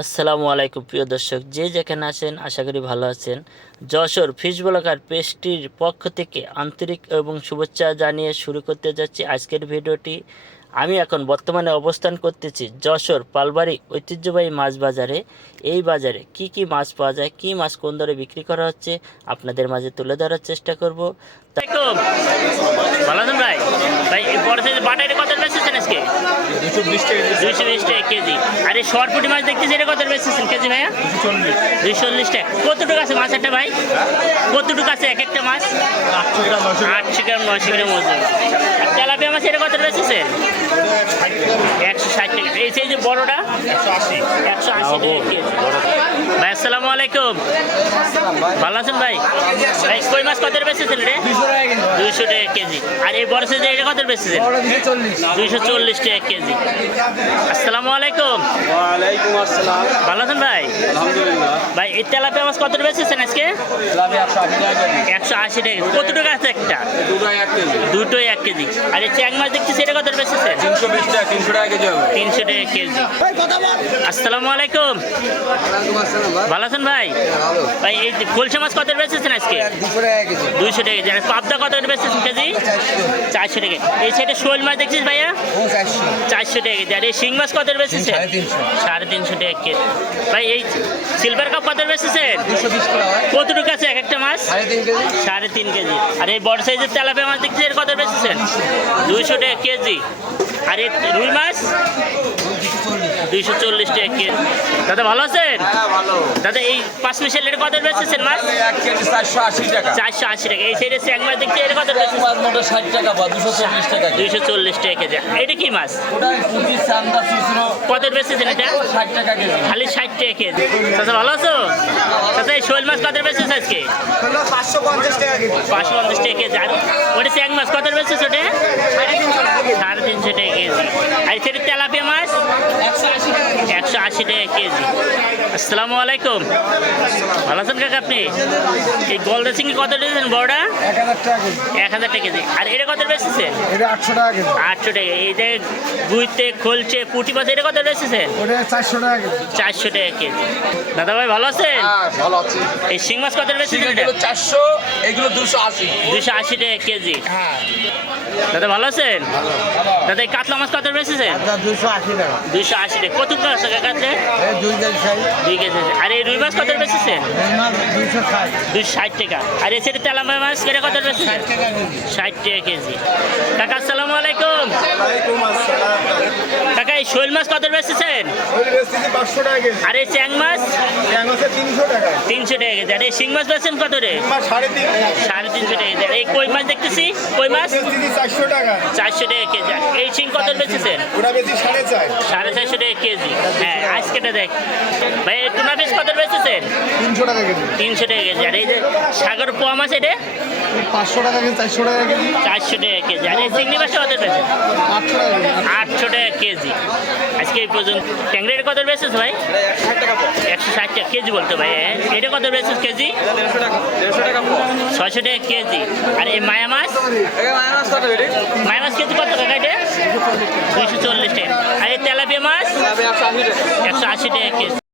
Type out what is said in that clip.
আসসালামু আলাইকুম, প্রিয় দর্শক। যে যেখানে আছেন, আশা করি ভালো আছেন। যশোর ফিশ ব্লগার পেস্ট্রির পক্ষ থেকে আন্তরিক এবং শুভেচ্ছা জানিয়ে শুরু করতে যাচ্ছি আজকের ভিডিওটি। আমি এখন বর্তমানে অবস্থান করতেছি যশোর পালবাড়ি ঐতিহ্যবাহী মাছ বাজারে। এই বাজারে কি কি মাছ পাওয়া যায় কি মাছ কোন দরে বিক্রি করা হচ্ছে আপনাদের মাঝে তুলে ধরার চেষ্টা করব। ভালো আছেন ভাই? ভাই বড় সাইজ বাটাইটা কত বেচেছেন আজকে? দুশো বিশ টাকা কেজি। আর শর্টপুটি মাছ দেখতেছি এটা কত বেচেছেন কেজি ভাইয়া? দুইশো চল্লিশ। টাকা। কতটুকু আছে মাছ একটা ভাই? কতটুকু আছে এক একটা মাছ? আটশো গ্রাম নশো গ্রাম। ওজন। তেলাপিয়া মাছ এটা কত বেচেছেন একশো ষাট টাকা। এই সেই যে বড়টা? একশো আশি। একশো আশি টাকা ভাই আসসালামু আলাইকুম। ভালো আছেন ভাই? ভাই কই মাছ কত বেচেছেন রে? দুইশো টাকা কেজি। আর এই বড় সাইজে এটা কত বেচেছেন? দুইশো চল্লিশ। টাকা কেজি। আসসালামু আলাইকুম। ওয়ালাইকুম আসসালাম। ভালো আছেন ভাই? আলহামদুলিল্লাহ। ভাই এই তেলাপিয়া মাছ কত বেচেছেন আজকে? একশো আশি টাকা আছে একটা? দুটো এক কেজি। দুটোই এক কেজি। আর এই চ্যাং মাছ দেখছি সেটা কত তিনশো টাকা কেজি হবে। তিনশো টাকা কেজি। আসসালামু আলাইকুম। ভালো আছেন ভাই? ভাই এই যে খোলসা মাছ কত বেচেছেন আজকে? দুশো টাকা দুইশো টাকা কেজি। আর পাবদা কত বেচেছেন কেজি? চারশো। টাকা এই সাইডে শোল মাছ দেখছিস ভাইয়া? চারশো। টাকা কেজি। আর এই শিং মাছ কত বেচেছেন? সাড়ে তিনশো। টাকা কেজি। ভাই এই সিলভার কাপ কত বেচেছেন? কতটুকু আছে এক একটা মাছ? সাড়ে তিন কেজি। সাড়ে তিন কেজি। আর এই বড় সাইজের তেলাপিয়া মাছ দেখছি এর কত বেচেছেন? দুইশো টাকা কেজি। আর এই রুই মাছ দুইশো চল্লিশ টাকা কেজি। দাদা ভালো আছেন? হ্যাঁ দাদা এই পাঁচ মিশাল এটা কত বেচেছেন মাছ চারশো আশি টাকা। চারশো আশি টাকা। এই সাইডে স্যাং মাছ দেখছি এটা কত ষাট টাকা বা দুশো চল্লিশ টাকা। দুইশো চল্লিশ টাকা কেজি। এটা কি মাছ কত বেচেছেন এটা? ষাট টাকা কেজি। খালি ষাট টাকা কেজি। দাদা ভালো আছো? দাদা এই শোল মাছ কত বেচেছে আজকে? পাঁচশো পঞ্চাশ টাকা কেজি। পাঁচশো পঞ্চাশ টাকা কেজি। আর ওটা এক মাছ কত রয়েছে ওটা? সাড়ে তিনশো টাকা কেজি। আর সেটা তেলাপিয়া মাছ? একশো আশি টাকা কেজি। আসসালামু আলাইকুম। ভালো আছেন কাকা আপনি? এই গলদা চিংড়ি কত দিয়েছেন বড়টা এক হাজার টাকা কেজি আর এটা কত বেচেছেন? আটশো টাকা কেজি। আটশো টাকা। এই যে গুইতে খোলছে পুঁটি মাছ এটা কত বেচেছেন? চারশো টাকা কেজি। চারশো টাকা কেজি। দাদা ভাই ভালো আছেন? হ্যাঁ ভালো আছে। এই শিং মাছ কত বেচেছেন চারশো এগুলো দুশো আশি। দুশো আশি টাকা কেজি। হ্যাঁ। দাদা ভালো আছেন? দাদা এই কাতলা মাছ কত বেচেছেন? দুশো আশি টাকা। দুইশো আশি টাকা। কত টাকা আছে কাকাতে দুই দুই কেজি আর এই রুই মাছ কত বেচেছে? দুইশো ষাট। টাকা। আর এই সেটা মাছ কেটে কত বেচেছেন কেজি। ষাট টাকা কেজি। কাকা আসসালামু আলাইকুম। শৈল মাছ কত বেচেছেন আর এই চ্যাং মাছ তিনশো টাকা কেজি আর এই শিং মাছ বেচেন কত রে সাড়ে তিন তিনশো টাকা কেজি আর এই কই মাছ দেখতেছি কই মাছ চারশো টাকা চারশো টাকা কেজি এই শিং কত বেচেছেন সাড়ে চার সাড়ে চারশো টাকা কেজি হ্যাঁ আজকেটা দেখ ভাই টুনা পিস কত বেচেছেন তিনশো টাকা কেজি তিনশো টাকা কেজি আর এই যে সাগর পোয়া মাছ এটা পাঁচশো টাকা কেজি চারশো টাকা কেজি চারশো টাকা কেজি আর এই চিংড়ি মাছটা কত বেচেন আটশো টাকা আটশো টাকা কেজি। আজকে এই পর্যন্ত ট্যাংরের কত বেসেস ভাই? একশো ষাট টাকা কেজি বলতো ভাই হ্যাঁ? এটা কত বেসেস কেজি? ছয়শো টাকা কেজি। আর এই মায়া মাছ? মায়া মাছ কেজি কত টাকা এটা? দুইশো চল্লিশ টাকা। আর এই তেলাপিয়া মাছ? একশো একশো আশি টাকা কেজি।